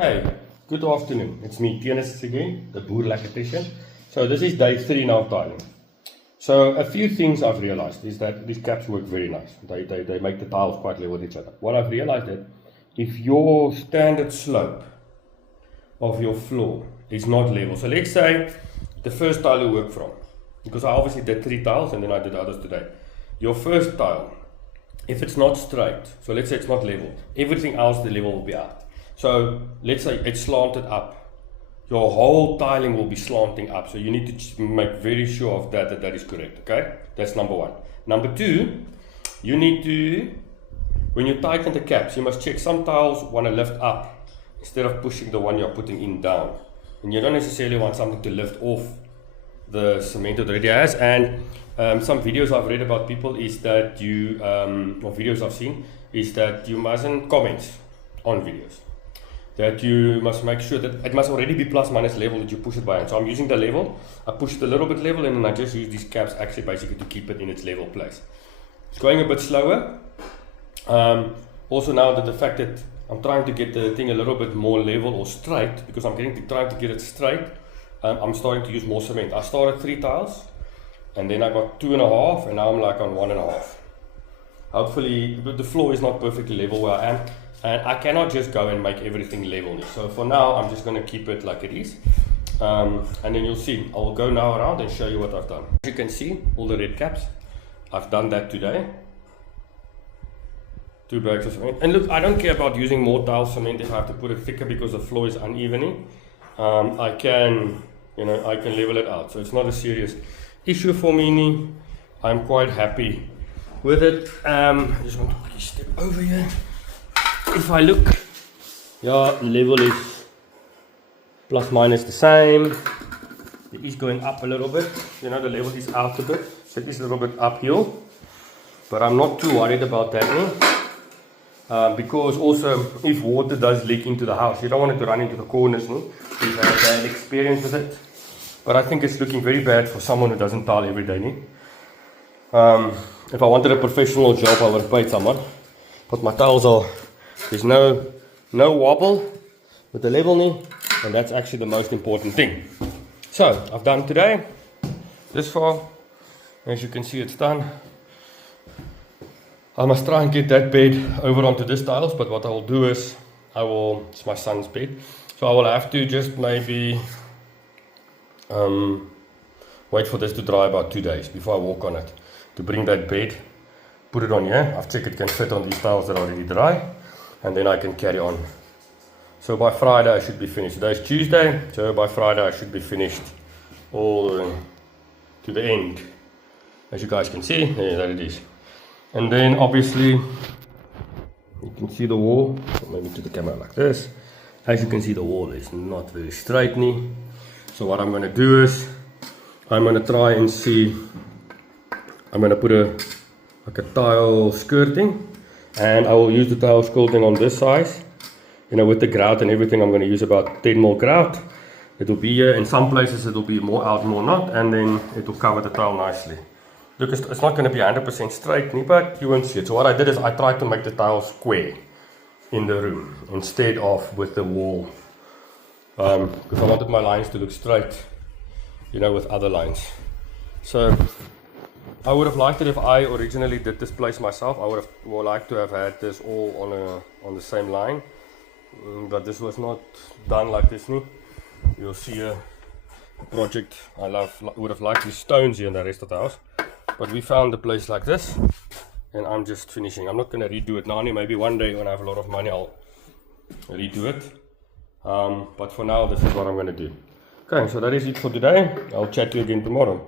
Hey, good afternoon. It's me, Tianis again, the Boer Electrician. So this is day 3 now of tiling. So a few things I've realized is that these caps work very nice. They make the tiles quite level with each other. What I've realized that if your standard slope of your floor is not level, so let's say the first tile you work from, because I obviously did 3 tiles and then I did others today. Your first tile, if it's not straight, so let's say it's not level, everything else the level will be out. So let's say it's slanted up, your whole tiling will be slanting up, so you need to make very sure of that is correct. Okay, that's number one. Number two, you need to, when you tighten the caps, you must check. Some tiles want to lift up instead of pushing the one you're putting in down, and you don't necessarily want something to lift off the cement it already has. And some videos I've read about people is that you or videos I've seen is that you mustn't comment on videos, that you must make sure that it must already be plus minus level that you push it by hand. So I'm using the level, I push it a little bit level, and then I just use these caps actually basically to keep it in its level place. It's going a bit slower. Also now that the fact that I'm trying to get the thing a little bit more level or straight, because I'm trying to get it straight, I'm starting to use more cement. I started 3 tiles and then I got 2.5, and now I'm like on 1.5. Hopefully, but the floor is not perfectly level where I am, and I cannot just go and make everything level. So for now, I'm just going to keep it like it is. And then you'll see, I'll go now around and show you what I've done. As you can see, all the red caps, I've done that today. 2 bags of cement. And look, I don't care about using more tile cement if I have to put it thicker because the floor is uneven. I can level it out. So it's not a serious issue for me. I'm quite happy with it. I just want to quickly step over here. If I look, yeah, the level is plus minus the same. It is going up a little bit. The level is out a bit. So it is a little bit uphill. But I'm not too worried about that. Because also, if water does leak into the house, you don't want it to run into the corners. We've had a bad experience with it. But I think it's looking very bad for someone who doesn't tile every day. If I wanted a professional job, I would have paid someone. But my tiles are, there's no wobble with the level knee, and that's actually the most important thing. So I've done today this far. As you can see, it's done. I must try and get that bed over onto this tiles, but what I will do is it's my son's bed, so I will have to just maybe wait for this to dry about 2 days before I walk on it, to bring that bed, put it on here. I've checked it can fit on these tiles that are already dry, and then I can carry on. So by Friday I should be finished. Today is Tuesday, so by Friday I should be finished all the way to the end. As you guys can see, there it is. And then obviously you can see the wall, maybe to the camera like this. As you can see, the wall is not very straight. So what I'm going to do is I'm going to try and see, I'm going to put a tile skirting, and I will use the tile skirting on this size. With the grout and everything, I'm going to use about 10 more grout. It will be here. In some places it will be more out, more not, and then it will cover the tile nicely. Look, it's not going to be 100% straight, but you won't see it. So what I did is I tried to make the tile square in the room instead of with the wall, because I wanted my lines to look straight, with other lines. So I would have liked it if I originally did this place myself. I would have liked to have had this all on the same line, but this was not done like this. You'll see a project I would have liked these stones here in the rest of the house, but we found a place like this, and I'm just finishing. I'm not going to redo it now. Maybe one day when I have a lot of money I'll redo it, but for now this is what I'm going to do. Okay, so that is it for today. I'll chat to you again tomorrow.